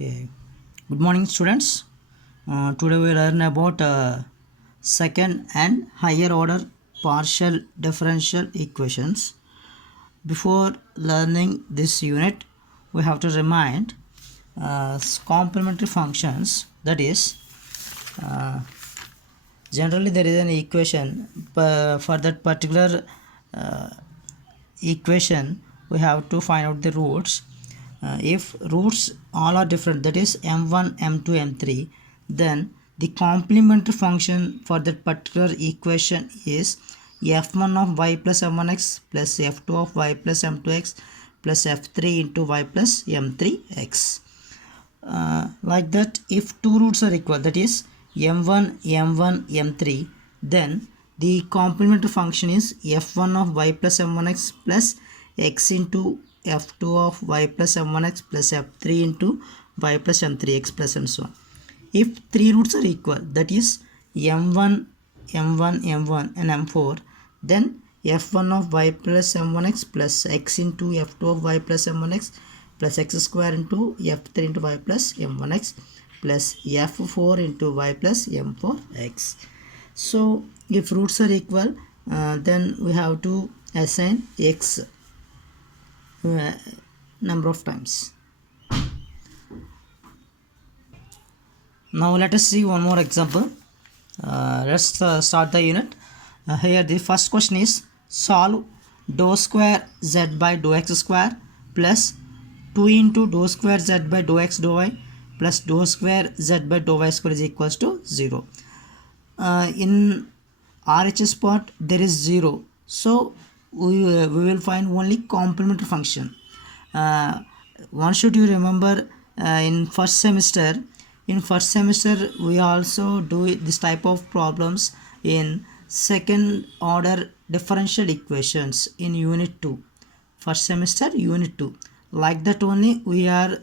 Yeah. Good morning, students. Today we learn about second and higher order partial differential equations. Before learning this unit, we have to remind complementary functions. That is, uh, generally there is an equation for that particular uh, equation. We have to find out the roots. If roots all are different, that is m1 m2 m3, then the complementary function for that particular equation is f1 of y plus m1x plus f2 of y plus m2x plus f3 into y plus m3x. Like that, if two roots are equal, that is m1 m1 m3, then the complementary function is f1 of y plus m1x plus x into f2 of y plus m1x plus f3 into y plus m3x plus and so on. If three roots are equal, that is m1 m1 m1 and m4, then f1 of y plus m1x plus x into f2 of y plus m1x plus x square into f3 into y plus m1x plus f4 into y plus m4x. So if roots are equal, then we have to assign x number of times. Now let us see one more example. Let's start the unit. Here the first question is solve dou square z by dou x square plus 2 into dou square z by dou x dou y plus dou square z by dou y square is equals to 0. In RHS part there is 0, so we will find only complementary function. One should you remember, in first semester we also do this type of problems in second order differential equations in unit 2, first semester unit 2. Like that only we are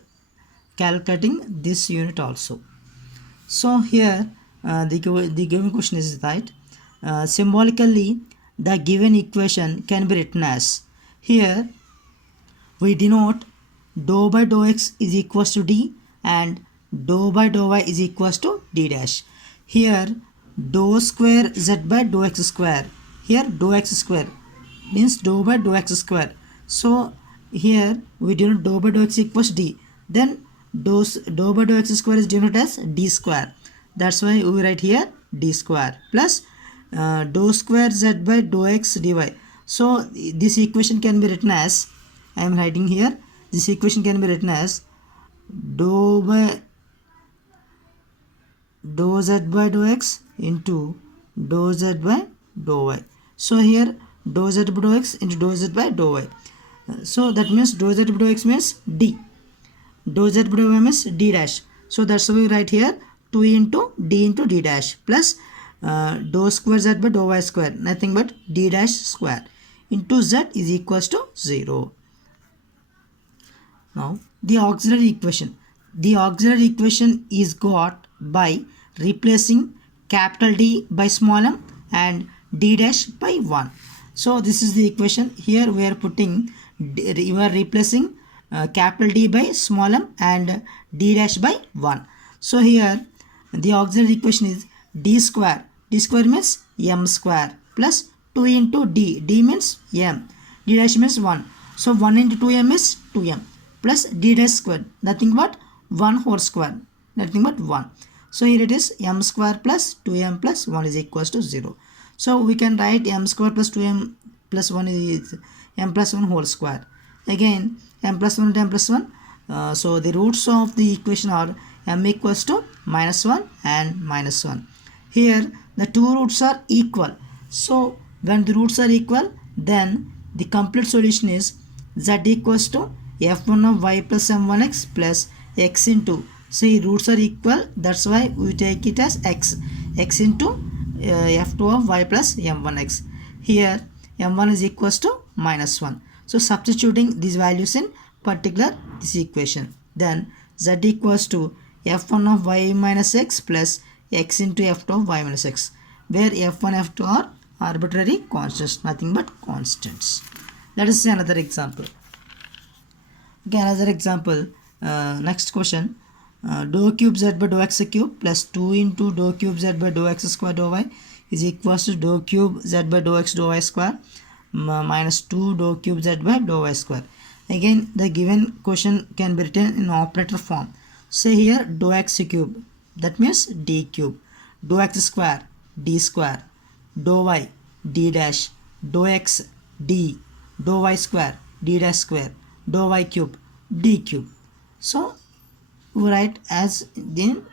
calculating this unit also. So here the given question is that symbolically the given equation can be written as, here we denote dou by dou x is equals to d and dou by dou y is equals to d dash. Here dou square z by dou x square, here dou x square means dou by dou x square. So here we denote dou by dou x equals d, then dou by dou x square is denoted as d square. That's why we write here d square plus dou square z by dou x dy. So this equation can be written as, I am writing here, this equation can be written as dou z by dou x into dou z by dou y. So here dou z by dou x into dou z by dou y. So that means dou z by dou x means d, dou z by dou y means d dash. So that's why we write here 2 into d dash plus dou square z by dou y square, nothing but d dash square into z is equals to 0. Now the auxiliary equation. The auxiliary equation is got by replacing capital D by small m and d dash by 1. So this is the equation. Here we are putting, we are replacing capital D by small m and d dash by 1. So here the auxiliary equation is d square. D square means m square plus 2 into d. D means m. D dash means 1. So 1 into 2m is 2m plus d dash square, nothing but 1 whole square, nothing but 1. So here it is m square plus 2m plus 1 is equals to 0. So we can write m square plus 2m plus 1 is m plus 1 whole square. Again m plus 1 into m plus 1. So the roots of the equation are m equals to minus 1 and minus 1. Here the two roots are equal. So when the roots are equal, then the complete solution is z equals to f1 of y plus m1x plus x into, see roots are equal, that's why we take it as x into f2 of y plus m1x. Here m1 is equals to minus 1. So substituting these values in particular this equation, then z equals to f1 of y minus x plus x into f2 of y minus x, where f1 f2 are arbitrary constants, nothing but constants. Let us see another example. Okay, another example. Next question. dou cube z by dou x cube plus 2 into dou cube z by dou x square dou y is equals to dou cube z by dou x dou y square minus 2 dou cube z by dou y square. Again, the given question can be written in operator form. Say here dou x cube, that means d cube, dou x square d square, dou y d dash, dou x d, dou y square d dash square, dou y cube d cube. So we write as in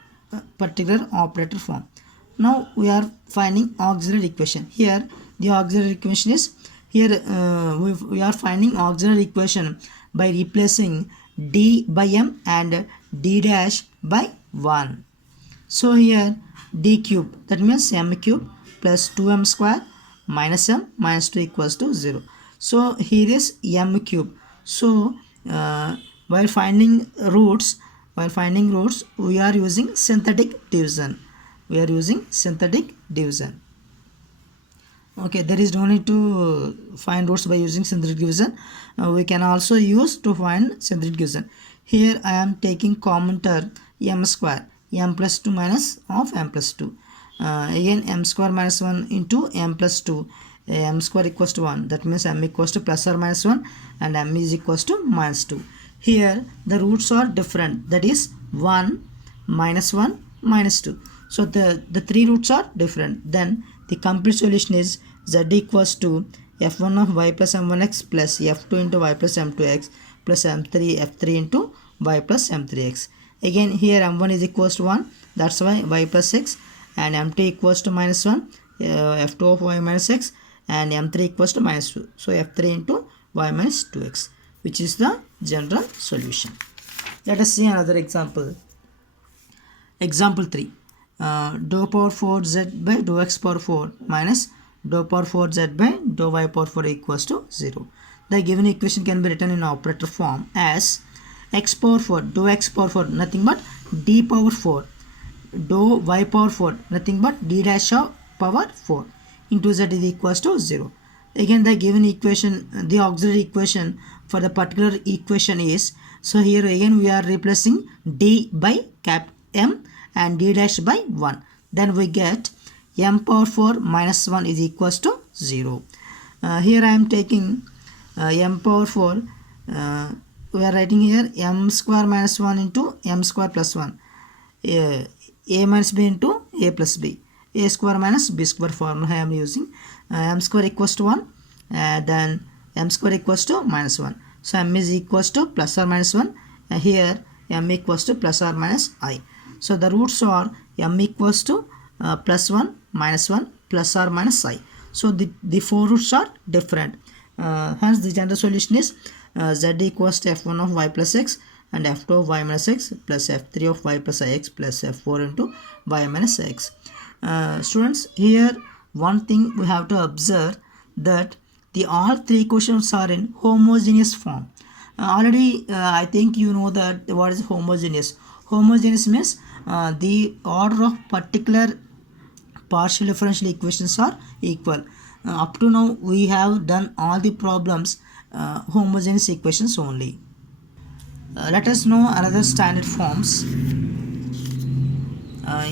particular operator form. Now we are finding auxiliary equation. Here the auxiliary equation is here we are finding auxiliary equation by replacing d by m and d dash by 1. So here d cube, that means m cube plus 2m square minus m minus 2 equals to 0. So here is m cube. So while finding roots, we are using synthetic division. Okay, there is no need to find roots by using synthetic division. We can also use to find synthetic division. Here I am taking common term m square, m plus 2 minus of m plus 2. Again m square minus 1 into m plus 2, m square equals to 1, that means m equals to plus or minus 1 and m is equals to minus 2. Here the roots are different, that is 1 minus 1 minus 2. So the three roots are different. Then the complete solution is z equals to f1 of y plus m1x plus f2 into y plus m2x plus m3 f3 into y plus m3x. Again here m1 is equals to 1, that's why y plus 6, and m2 equals to minus 1, f2 of y minus x, and m3 equals to minus 2. So f3 into y minus 2x, which is the general solution. Let us see another example. Example 3. Dou power 4 z by dou x power 4 minus dou power 4 z by dou y power 4 equals to 0. The given equation can be written in operator form as x power 4, dou x power 4, nothing but d power 4, dou y power 4, nothing but d dash of power 4 into z is equals to 0. Again the given equation, the auxiliary equation for the particular equation is, so here again we are replacing d by cap m and d dash by 1. Then we get m power 4 minus 1 is equals to 0. Here I am taking m power 4, we are writing here m square minus 1 into m square plus 1, a minus b into a plus b, a square minus b square formula I am using. M square equals to 1, then m square equals to minus 1. So m is equals to plus or minus 1, here m equals to plus or minus I. So the roots are m equals to plus 1 minus 1 plus or minus I. So the four roots are different. Hence the general solution is z equals to f1 of y plus x and f2 of y minus x plus f3 of y plus ix plus f4 into y minus x. Students, here one thing we have to observe, that the all three questions are in homogeneous form. Already I think you know that what is homogeneous. Homogeneous means the order of particular partial differential equations are equal. Up to now we have done all the problems homogeneous equations only. Let us know another standard forms.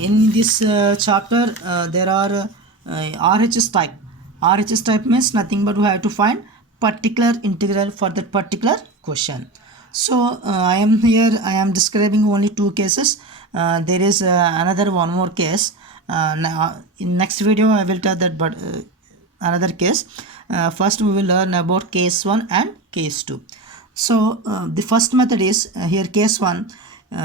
In this chapter there are RHS type. RHS type means nothing but we have to find particular integral for that particular question. So I am describing only two cases. There is another one more case. Now in next video I will tell that, but another case. First we will learn about case 1 and case 2. So the first method is here case 1.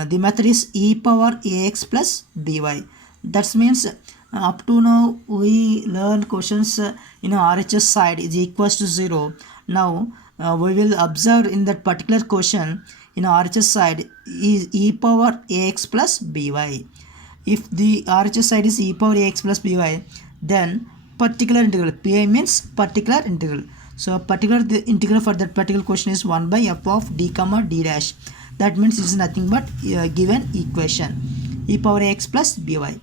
The method is e power ax plus by. That means up to now we learn questions in RHS side is equals to 0. Now we will observe in that particular question in RHS side is e power ax plus by. If the RHS side is e power ax plus by, then particular integral, pi means particular integral. So particular the integral for that particular question is 1 by f of d comma d dash. That means it is nothing but given equation e power ax plus by.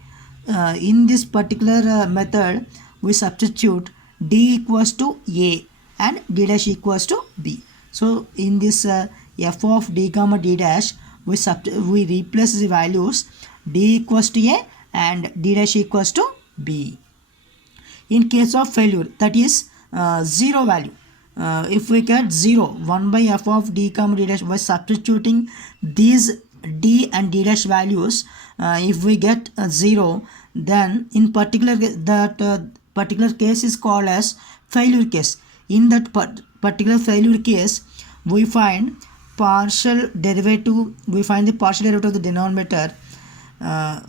In this particular method we substitute d equals to a and d dash equals to b. So in this f of d comma d dash we replace the values d equals to a and d dash equals to b. In case of failure, that is zero value, if we get 0, 1 by f of d comma d dash, by substituting these d and d dash values, if we get 0, then in particular that particular case is called as failure case. In that particular failure case, we find partial derivative, of the denominator.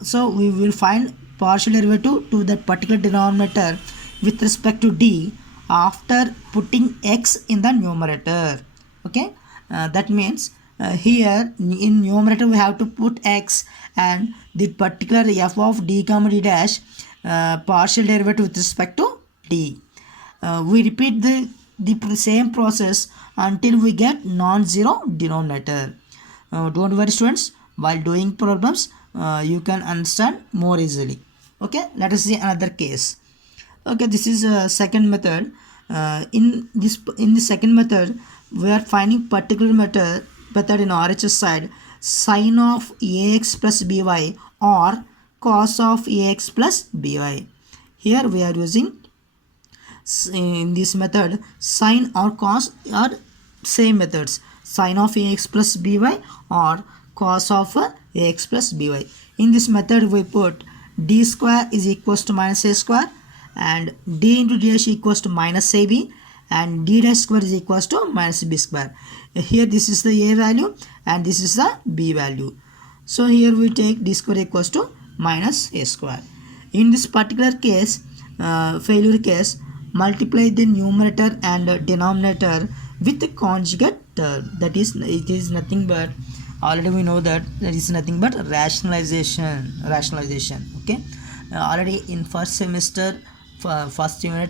So we will find partial derivative to that particular denominator with respect to d after putting x in the numerator. Okay, that means here in numerator we have to put x, and the particular f of d comma d dash partial derivative with respect to d. We repeat the same process until we get non-zero denominator. Don't worry students, while doing problems you can understand more easily. Okay, let us see another case. Okay, this is a second method. In the second method, we are finding particular method in RHS side, sine of ax plus by or cos of ax plus by. Here we are using, in this method, sine or cos are same methods, sine of ax plus by or cos of ax plus by. In this method we put d square is equals to minus a square, and d into d dash equals to minus ab, and d dash square is equals to minus b square. Here this is the a value and this is the b value. So here we take d square equals to minus a square. In this particular case, failure case, multiply the numerator and denominator with the conjugate term. That is, it is nothing but, already we know that is nothing but rationalization. Okay, already in first semester, first unit,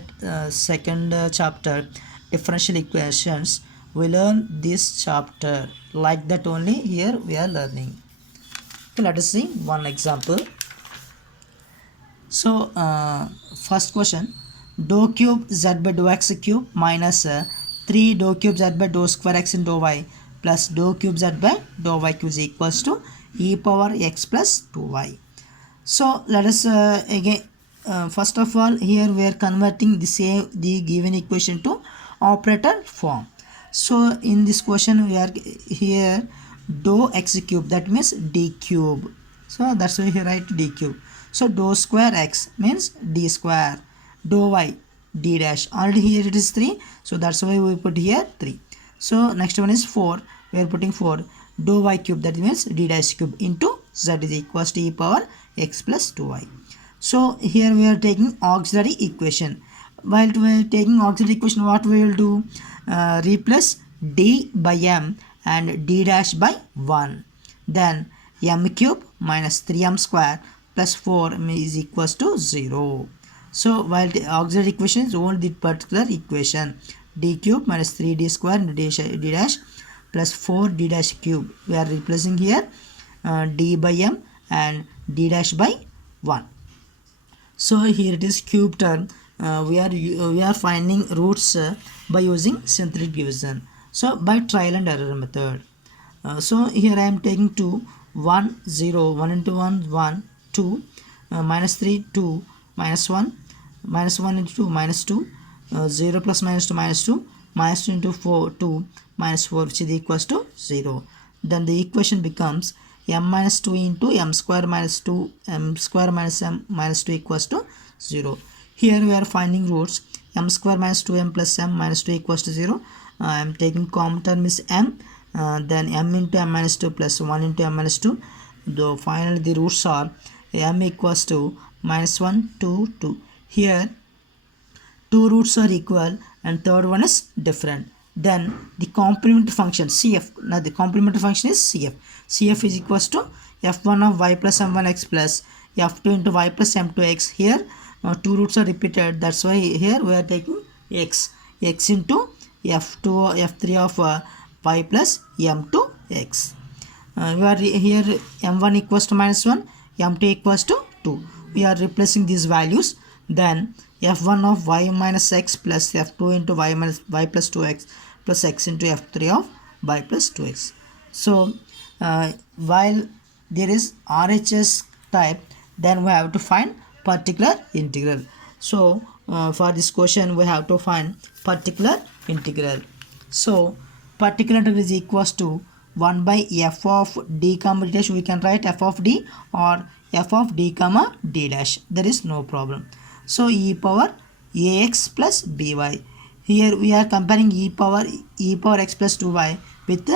second chapter, differential equations, we learn this chapter. Like that only here we are learning. Okay, let us see one example. So first question, dou cube z by dou x cube minus 3 dou cube z by dou square x in dou y plus dou cube z by dou y cube is equals to e power x plus 2y. So let us again, first of all, here we are converting the given equation to operator form. So in this question we are here dou x cube, that means d cube. So that's why we write d cube. So dou square x means d square, dou y d dash, already here it is 3, so that's why we put here 3. So next one is 4, we are putting 4, dou y cube, that means d dash cube into z is equals to e power x plus 2y. So here we are taking auxiliary equation. While we are taking auxiliary equation, what we will do? Replace d by m and d dash by 1. Then m cube minus 3m square plus 4 is equals to 0. So while the auxiliary equation is only the particular equation, d cube minus 3d square into d dash plus 4d dash cube, we are replacing here d by m and d dash by 1. So here it is cube term. We are finding roots by using synthetic division. So by trial and error method. So here I am taking 2, 1, 0, 1 into 1, 1, 2, minus 3, 2, minus 1, minus 1 into 2, minus 2, 0 plus minus 2, minus 2, minus 2 into 4, 2, minus 4, which is equals to 0. Then the equation becomes m minus 2 into m square minus 2, m square minus m minus 2 equals to 0. Here we are finding roots, m square minus 2m plus m minus 2 equals to 0. I am taking common term is m, then m into m minus 2 plus 1 into m minus 2. Though finally the roots are m equals to minus 1, 2, 2. Here two roots are equal and third one is different. Then the complementary function cf, now the complementary function is cf. Cf is equals to f1 of y plus m1x plus f2 into y plus m2x. Here two roots are repeated, that's why here we are taking x into f2 f3 of y plus m2x. We are here m1 equals to minus 1, m2 equals to 2. We are replacing these values. Then f1 of y minus x plus f2 into y plus 2x plus x into f3 of y plus 2x. So while there is RHS type, then we have to find particular integral. So for this question we have to find particular integral. So particular integral is equals to 1 by f of d comma d dash. We can write f of d or f of d comma d dash, there is no problem. So e power ax plus by. Here we are comparing e power x plus 2y with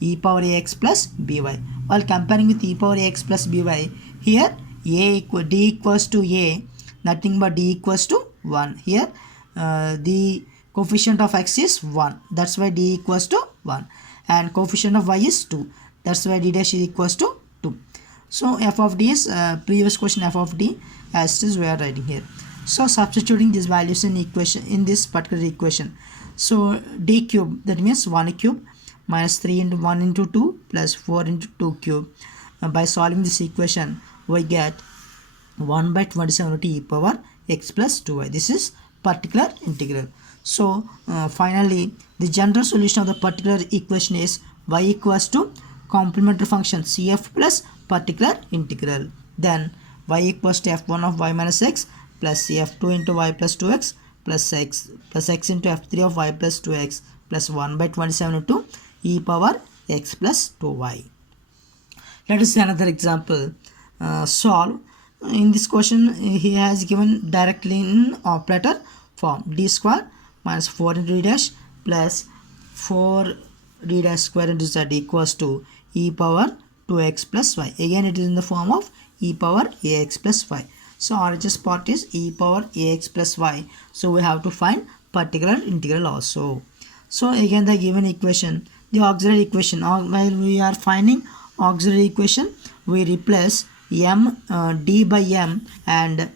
e power ax plus by. While comparing with e power ax plus by, here d equals to a, nothing but d equals to 1. Here the coefficient of x is 1, that's why d equals to 1, and coefficient of y is 2, that's why d dash is equals to 2. So f of d is previous question f of d as it is we are writing here. So substituting these values in equation, in this particular equation, so d cube, that means 1 cube minus 3 into 1 into 2 plus 4 into 2 cube. By solving this equation we get 1 by 27 to e power x plus 2y. This is particular integral. So finally the general solution of the particular equation is y equals to complementary function cf plus particular integral. Then y equals to f1 of y minus x plus cf2 into y plus 2x plus x into f3 of y plus 2x plus 1 by 27 to e power x plus 2y. Let us see another example. Solve. In this question he has given directly in operator form, d square minus 4 into d dash plus 4 d dash square into z equals to e power 2x plus y. Again it is in the form of e power ax plus y. So RHS part is e power ax plus y. So we have to find particular integral also. So again the given equation, the auxiliary equation, while we are finding auxiliary equation, we replace m d by m and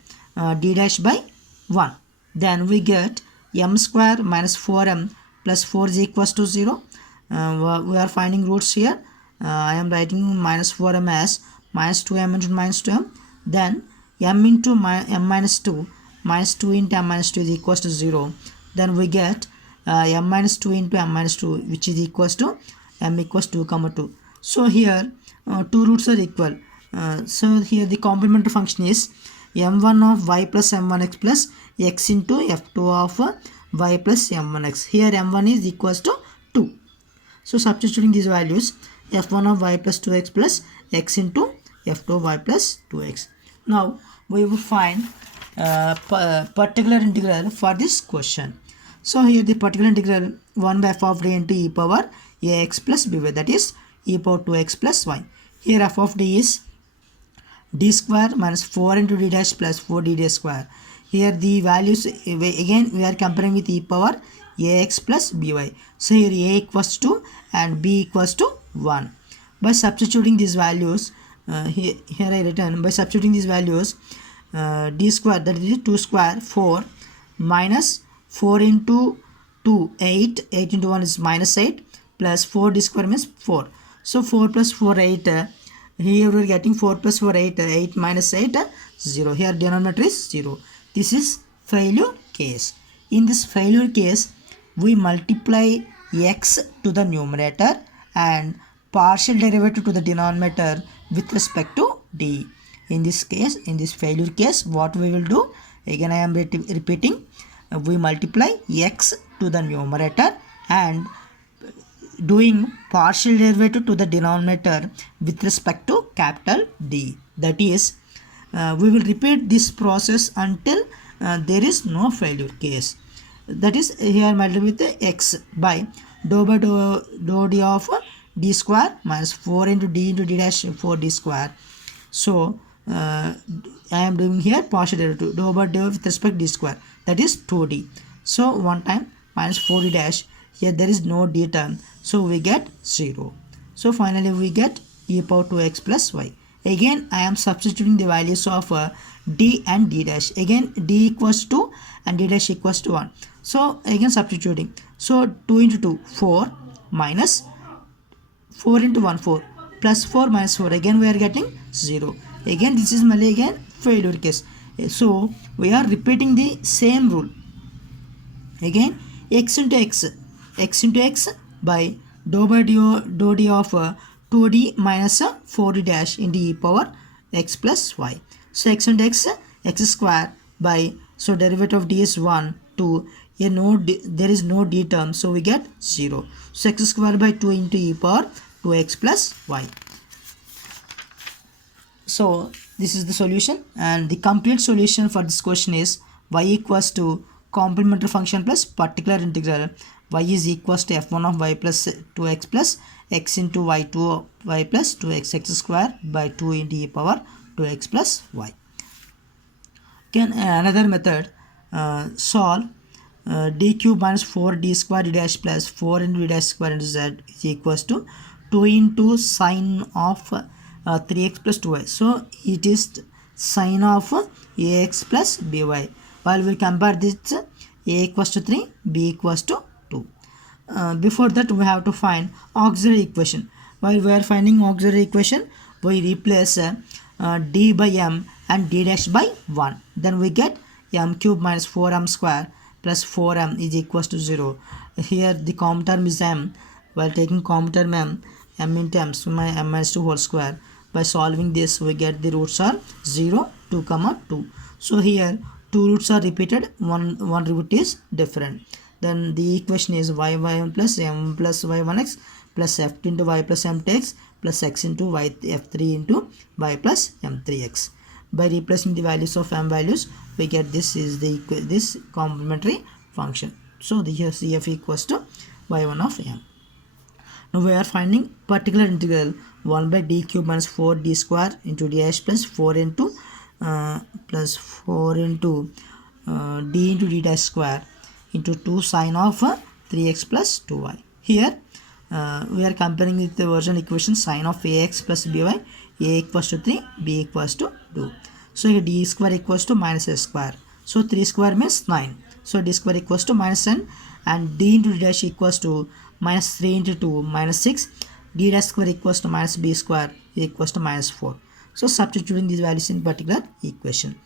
d dash by 1. Then we get m square minus 4m plus 4 is equals to 0. We are finding roots here. I am writing minus 4m as minus 2m into minus 2m. Then m into m minus 2 minus 2 into m minus 2 is equals to 0. Then we get m minus 2 into m minus 2, which is equals to m equals 2 comma 2. So here two roots are equal. So here the complementary function is m1 of y plus m1x plus x into f2 of y plus m1x. Here m1 is equals to 2. So substituting these values, f1 of y plus 2x plus x into f2 of y plus 2x. Now we will find particular integral for this question. So here the particular integral 1 by f of d into e power ax plus by, that is e power 2x plus y. Here f of d is d square minus 4 into d dash plus 4d dash square. Here the values again we are comparing with e power ax plus by. So here a equals to and b equals to 1. By substituting these values, here I written, by substituting these values, d square, that is 2 square 4 minus 4 into 2 8, 8 into 1 is minus 8 plus 4 d square means 4. So 4 plus 4 8, here we are getting 4 plus 4 8, 8 minus 8 0. Here denominator is 0. This is failure case. In this failure case we multiply x to the numerator and partial derivative to the denominator with respect to d. In this case, in this failure case, what we will do, again I am repeating, we multiply x to the numerator and doing partial derivative to the denominator with respect to capital D. That is, we will repeat this process until there is no failure case. That is, here multiply with the x by dou d of d square minus 4 into d dash 4d square. So I am doing here partial derivative dou by dou with respect to d square, that is 2d. So one time minus 4d dash, here there is no d term, so we get 0. So finally we get e power 2x plus y. Again I am substituting the values of d and d dash. Again d equals 2 and d dash equals to 1. So again substituting. So 2 into 2 4 minus 4 into 1 4 plus 4 minus 4. Again we are getting 0. Again this is Malay again failure case. So we are repeating the same rule. Again x into x by dou d of 2d minus 4d dash into e power x plus y. So x and x square by, so derivative of d is 1, 2, here there is no d term, so we get 0. So x square by 2 into e power 2x plus y. So this is the solution, and the complete solution for this question is y equals to complementary function plus particular integral. Y is equals to f1 of y plus 2x plus x into y2 y plus 2x x square by 2 into e power 2x plus y. Again, another method, solve d cube minus 4d square d dash plus 4 into d dash square into z is equals to 2 into sine of 3x plus 2y. So it is sine of ax plus by. While we compare this, a equals to 3, b equals to 2. Before that, we have to find auxiliary equation. While we are finding auxiliary equation, we replace d by m and d dash by 1. Then we get m cube minus 4m square plus 4m is equals to 0. Here the common term is m. While taking common term m into m, so my m minus 2 whole square. By solving this, we get the roots are 0, 2, 2. So here 2 roots are repeated, one root is different. Then the equation is y1 plus m plus y1x plus f into y plus m2x plus x into y f3 into y plus m3x. By replacing the values of m values, we get this is this complementary function. So the here cf equals to y1 of m. Now we are finding particular integral 1 by d cube minus 4d square into dh plus 4 into d into d dash square into 2 sine of 3x plus 2y. Here we are comparing with the version equation sine of ax plus by, a equals to 3, b equals to 2. So here d square equals to minus a square. So 3 square means 9. So d square equals to minus n, and d into d dash equals to minus 3 into 2 minus 6. D dash square equals to minus b square equals to minus 4. So substituting these values in particular equation.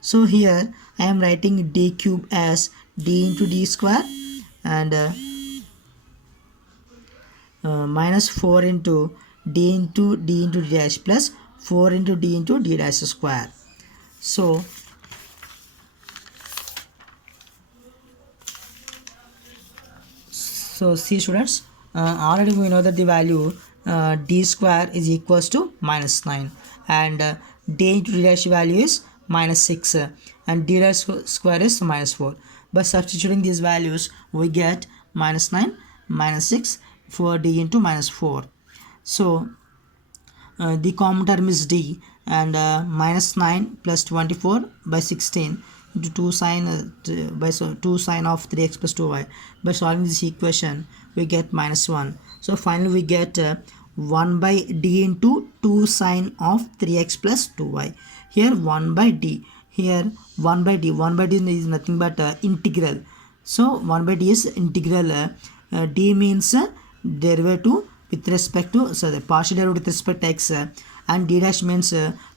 So here I am writing d cube as d into d square and minus 4 into d into d dash plus 4 into d dash square. So see students, already we know that the value d square is equals to minus 9 and d into d dash value is minus 6 and d dash square is minus 4. By substituting these values, we get minus 9 minus 6 for d into minus 4. So the common term is d, and minus 9 plus 24 by 16 into 2 sine 2 sine of 3x plus 2y. By solving this equation, we get minus 1. So finally we get 1 by d into 2 sine of 3x plus 2y. Here 1 by d, here 1 by d is nothing but integral. So 1 by d is integral. D means derivative with respect to, so the partial derivative with respect to x, and d dash means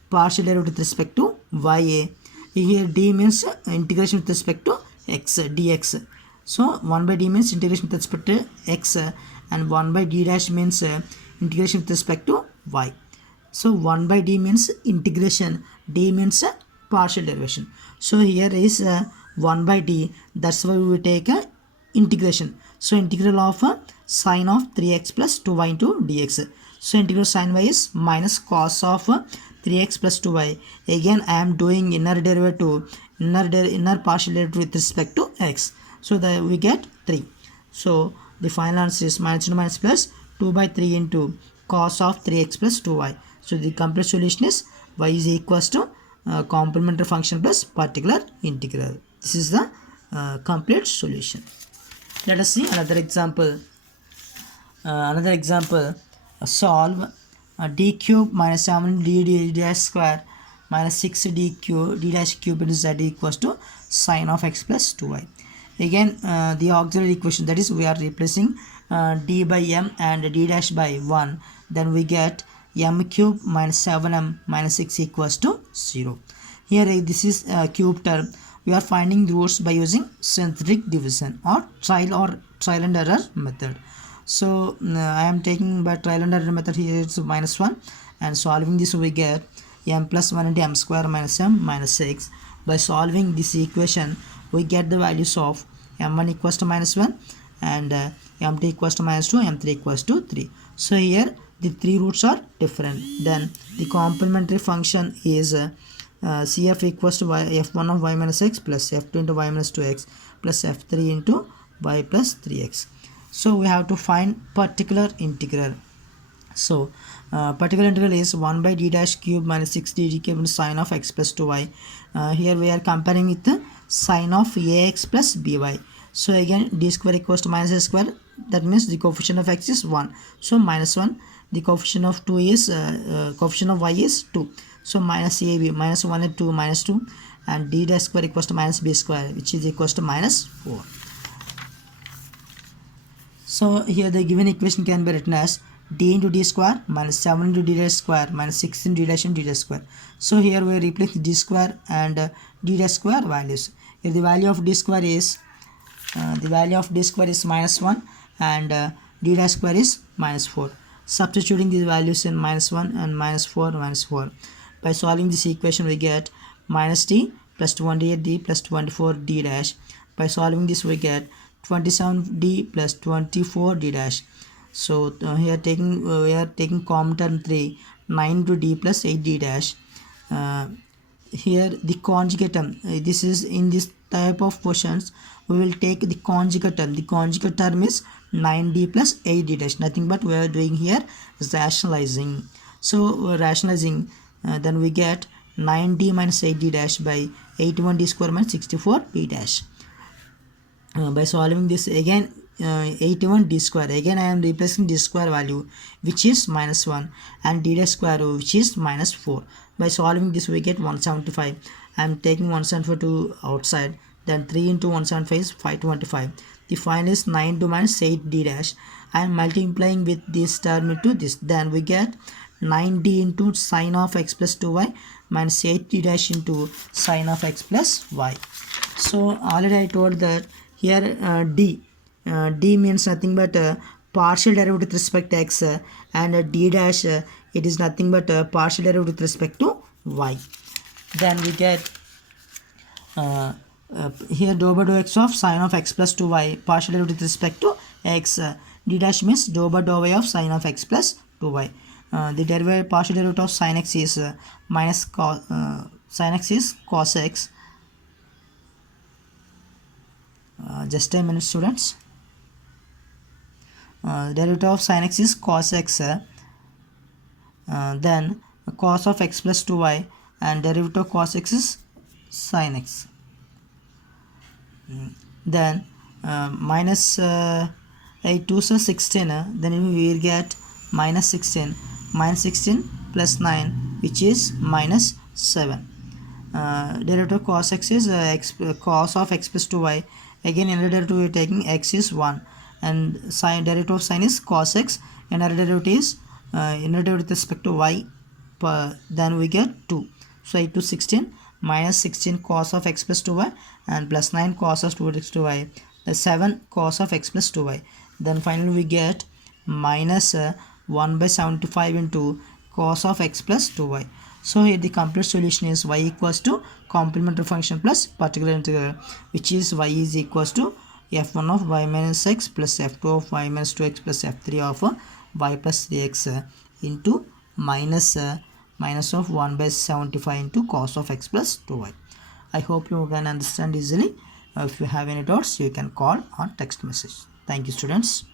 partial derivative with respect to y. Here d means integration with respect to x, dx. So 1 by d means integration with respect to x, and 1 by d dash means integration with respect to y. So 1 by d means integration, d means partial derivation. So here is 1 by d, that's why we will take integration. So integral of sine of 3x plus 2y into dx. So integral sine y is minus cos of 3x plus 2y. Again I am doing inner derivative, inner partial derivative with respect to x. So that we get 3. So the final answer is minus into minus plus 2 by 3 into cos of 3x plus 2y. So the complete solution is y is equals to complementary function plus particular integral. This is the complete solution. Let us see another example. Solve d cube minus 7 d dash square minus 6 d dash cube into z equals to sine of x plus 2y. Again the auxiliary equation, that is we are replacing d by m and d dash by 1. Then we get m cube minus 7m minus 6 equals to 0. Here this is cube term. We are finding the roots by using synthetic division or trial and error method. So I am taking by trial and error method. Here it's minus 1, and solving this we get m plus 1 into m square minus m minus 6. By solving this equation we get the values of m1 equals to minus 1 and m2 equals to minus 2, m3 equals to 3. So here the three roots are different. Then the complementary function is cf equals to y, f1 of y minus x plus f2 into y minus 2x plus f3 into y plus 3x. So we have to find particular integral. So particular integral is 1 by d dash cube minus 6d cube into sine of x plus 2y. Here we are comparing with the sine of ax plus by. So again d square equals to minus a square, that means the coefficient of x is 1, so minus 1. The coefficient of 2 is coefficient of y is 2, so minus ab, minus 1 and 2 minus 2, and d dash square equals to minus b square, which is equals to minus 4. So here the given equation can be written as d into d square minus 7 into d dash square minus 6 into d dash into d dash square. So here we replace d square and d dash square values. Here the value of d square is minus 1 and d dash square is minus 4. Substituting these values in minus 1 and minus 4 minus 4. By solving this equation we get minus d plus 28d plus 24d dash. By solving this we get 27d plus 24d dash. So here we are taking common term 3, 9 to d plus 8d dash. Here the conjugate term, this is in this type of questions we will take the conjugate term. The conjugate term is 9d plus 8d dash, nothing but we are doing here is rationalizing. So rationalizing, then we get 9d minus 8d dash by 81d square minus 64d dash. By solving this again 81d square, again I am replacing d square value which is minus 1 and d dash square which is minus 4. By solving this we get 175. I am taking 175 to outside, then 3 into 175 is 525. The final is 9 to minus 8d dash. I am multiplying with this term into this, then we get 9d into sine of x plus 2y minus 8d dash into sine of x plus y. So already I told that here d means nothing but partial derivative with respect to x and d dash it is nothing but partial derivative with respect to y. Then we get here dou by dou x of sine of x plus 2y partial derivative with respect to x. D dash means dou by dou y of sine of x plus 2y. The derivative partial derivative of sine x is minus cos sine x is cos x. Just a minute students. Derivative of sine x is cos x, then cos of x plus 2y, and derivative of cos x is sin x. Then minus 8 2 so 16, then we will get minus 16 plus 9 which is minus 7. Derivative of cos x is cos of x plus 2y. Again another derivative we are taking x is 1 and sine derivative of sine is cos x, another derivative is another derivative with respect to y, then we get 2. So 8 to 16 minus 16 cos of x plus 2y and plus 9 cos of 2y, the 7 cos of x plus 2y. Then finally we get minus 1 by 75 into cos of x plus 2y. So here the complete solution is y equals to complementary function plus particular integral, which is y is equals to f1 of y minus x plus f2 of y minus 2x plus f3 of y plus 3x into minus of 1 by 75 into cos of x plus 2y. I hope you can understand easily. If you have any doubts, you can call or text message. Thank you, students.